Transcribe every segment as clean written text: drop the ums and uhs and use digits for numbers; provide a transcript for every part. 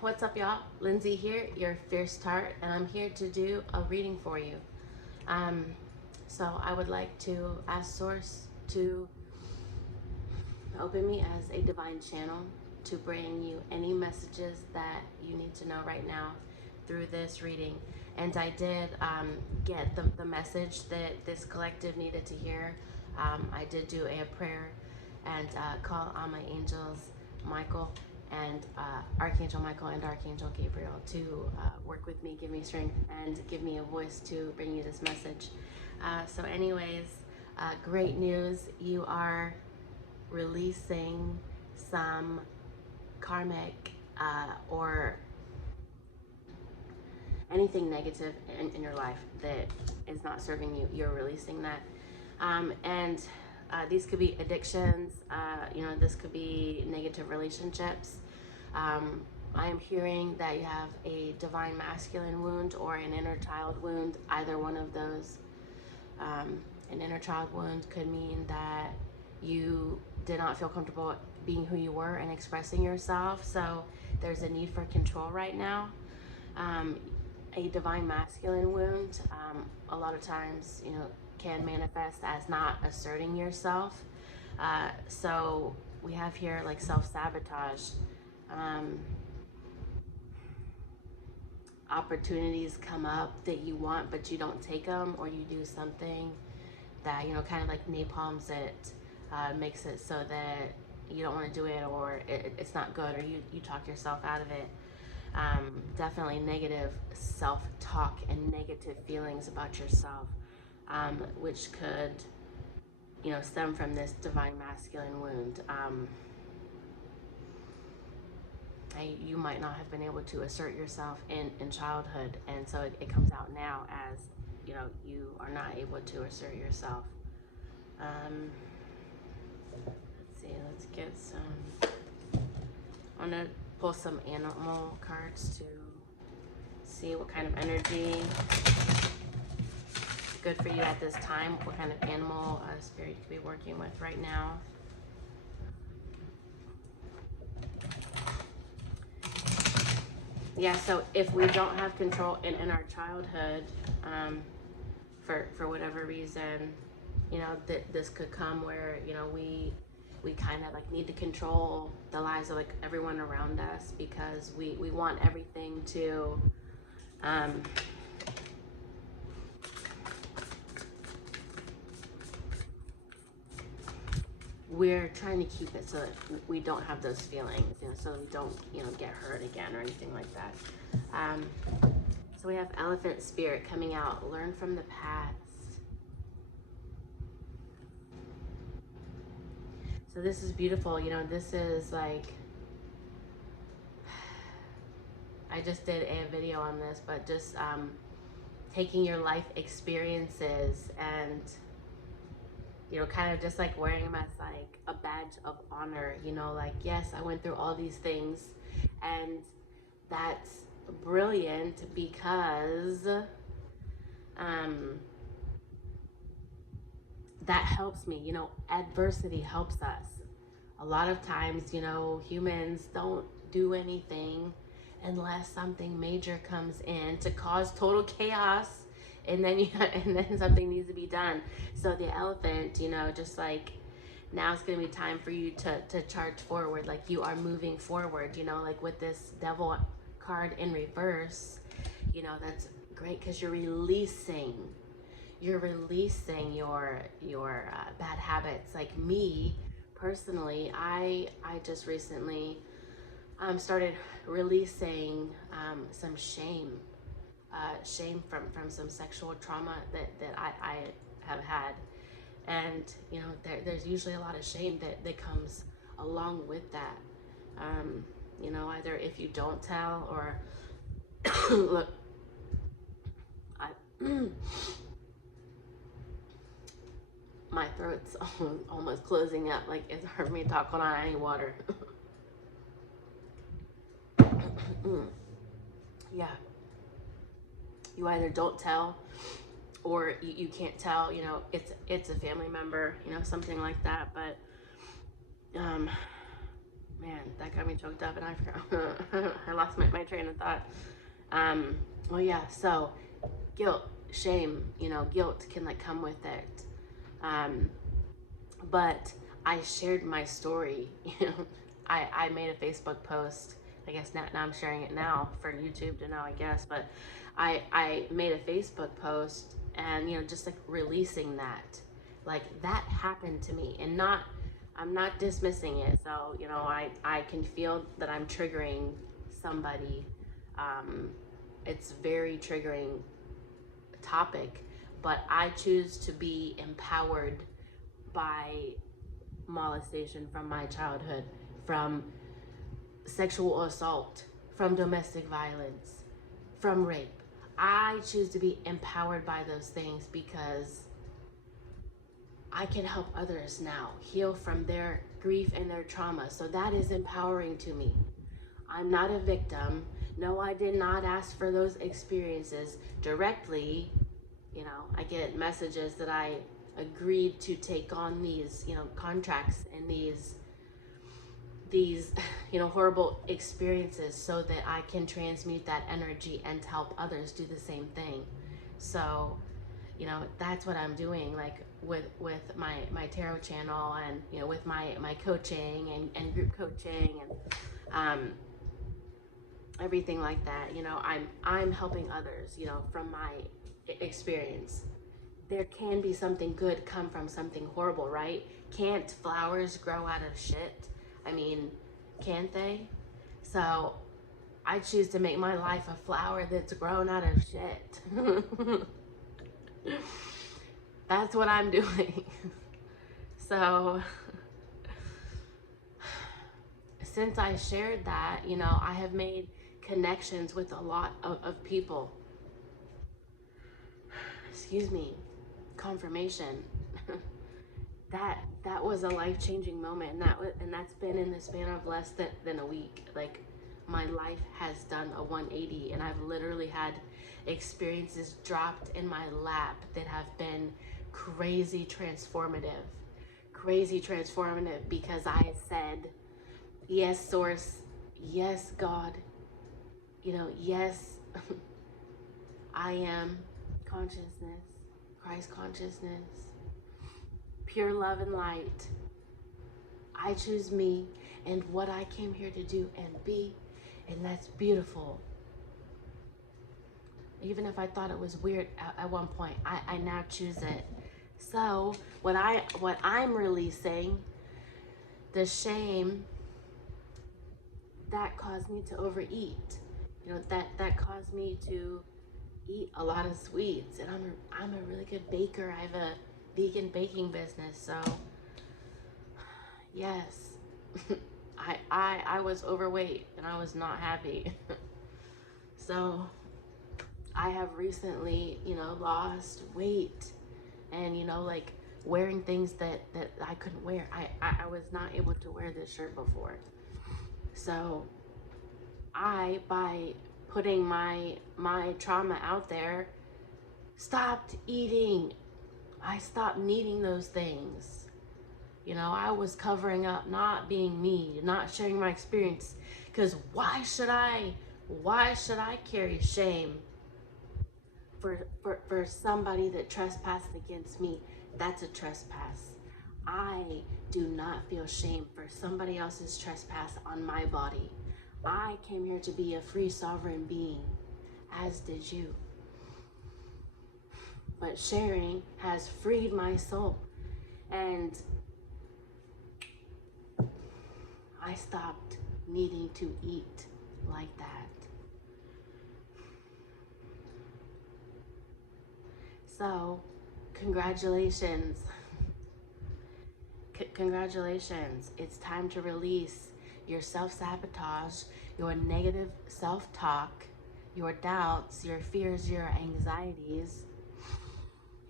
What's up, y'all? Lindsay here, your fierce tart, and I'm here to do a reading for you. Um, so I would like to ask Source to open me as a divine channel to bring you any messages that you need to know right now through this reading. And I did get the message that this collective needed to hear. I did do a prayer and call on my angels, Michael and Archangel Michael and Archangel Gabriel, to work with me, give me strength, and give me a voice to bring you this message. So anyways, great news. You are releasing some karmic or anything negative in your life that is not serving you. You're releasing that. And these could be addictions, this could be negative relationships. I am hearing that you have a divine masculine wound or an inner child wound, either one of those. An inner child wound could mean that you did not feel comfortable being who you were and expressing yourself, so there's a need for control right now. A divine masculine wound, a lot of times, can manifest as not asserting yourself. So we have here like self-sabotage. Opportunities come up that you want, but you don't take them, or you do something that, kind of like napalms it, makes it so that you don't want to do it, or it's not good, or you talk yourself out of it. Definitely negative self-talk and negative feelings about yourself, which could, stem from this divine masculine wound. You might not have been able to assert yourself in childhood, and so it comes out now as, you are not able to assert yourself. Let's see, let's get some, I'm gonna pull some animal cards to see what kind of energy is good for you at this time, what kind of animal spirit you could be working with right now. Yeah, so if we don't have control in our childhood, for whatever reason, this could come where, we kind of like need to control the lives of like everyone around us, because we want everything to, we're trying to keep it so that we don't have those feelings, so we don't, get hurt again or anything like that. So we have elephant spirit coming out. Learn from the past. So this is beautiful. This is like, I just did a video on this, but just taking your life experiences and, kind of just like wearing them as like a badge of honor, like, yes, I went through all these things, and that's brilliant, because that helps me. Adversity helps us. A lot of times, humans don't do anything unless something major comes in to cause total chaos, and then and then something needs to be done. So the elephant, just like, now it's going to be time for you to charge forward, like you are moving forward, like with this devil card in reverse. That's great, because you're releasing your bad habits. Like me personally, I just recently started releasing some shame, from some sexual trauma that I have had. And there's usually a lot of shame that comes along with that. Either if you don't tell, or look, I my throat's almost closing up. Like, it's hard for me to talk. Hold on, I need water. Yeah. You either don't tell, or you can't tell, it's a family member, something like that. But Man, that got me choked up, and I forgot. I lost my train of thought. Um, well, yeah. So, guilt, shame. Guilt can like come with it. Um, but I shared my story. I made a Facebook post. I guess now I'm sharing it now for YouTube to know, I guess. But I made a Facebook post, and just like releasing that, like that happened to me, and not I'm not dismissing it. So I can feel that I'm triggering somebody. Um, it's very triggering topic, but I choose to be empowered by molestation from my childhood, from sexual assault, from domestic violence, from rape. I choose to be empowered by those things because I can help others now heal from their grief and their trauma. So that is empowering to me. I'm not a victim. No, I did not ask for those experiences directly. I get messages that I agreed to take on these, contracts and these horrible experiences so that I can transmute that energy and help others do the same thing. So, that's what I'm doing, like with my tarot channel, and with my coaching and group coaching, and everything like that. I'm helping others, from my experience. There can be something good come from something horrible, right? Can't flowers grow out of shit? I mean, can't they? So I choose to make my life a flower that's grown out of shit. That's what I'm doing. So since I shared that, I have made connections with a lot of people. Excuse me. Confirmation. that was a life-changing moment, and that's been in the span of less than a week. Like, my life has done a 180, and I've literally had experiences dropped in my lap that have been crazy transformative because I said yes, source, yes, God, yes. I am consciousness, Christ consciousness, pure love and light. I choose me and what I came here to do and be, and that's beautiful. Even if I thought it was weird at one point, I now choose it. So what I'm releasing, the shame that caused me to overeat, that caused me to eat a lot of sweets, and I'm a really good baker. I have a vegan baking business, so yes. I was overweight and I was not happy. So I have recently, lost weight, and like wearing things that I couldn't wear. I was not able to wear this shirt before. So by putting my trauma out there, stopped eating. I stopped needing those things. I was covering up, not being me, not sharing my experience, because why should I carry shame for somebody that trespassed against me? That's a trespass. I do not feel shame for somebody else's trespass on my body. I came here to be a free sovereign being, as did you. But sharing has freed my soul, and I stopped needing to eat like that. So, congratulations. Congratulations. It's time to release your self-sabotage, your negative self-talk, your doubts, your fears, your anxieties.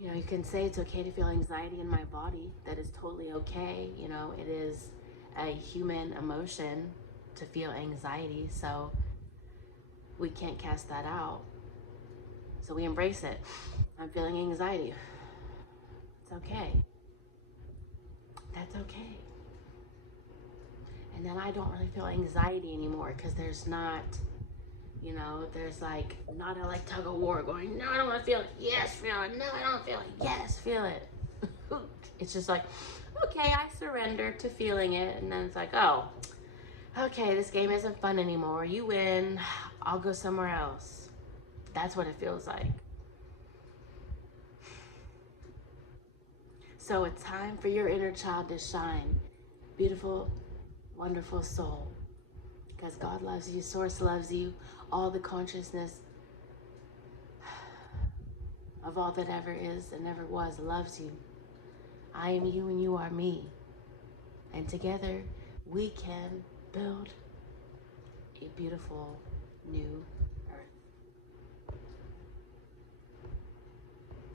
You can say it's okay to feel anxiety in my body. That is totally okay. It is a human emotion to feel anxiety, so we can't cast that out. So we embrace it. I'm feeling anxiety. It's okay. That's okay. And then I don't really feel anxiety anymore because there's not, you know, there's like not a like tug of war going, no, I don't want to feel it. Yes, feel it. No, I don't feel it. Yes, feel it. It's just like, okay, I surrender to feeling it. And then it's like, oh, okay, this game isn't fun anymore. You win. I'll go somewhere else. That's what it feels like. So it's time for your inner child to shine. Beautiful, wonderful soul. Because God loves you, Source loves you, all the consciousness of all that ever is and ever was loves you. I am you and you are me. And together we can build a beautiful new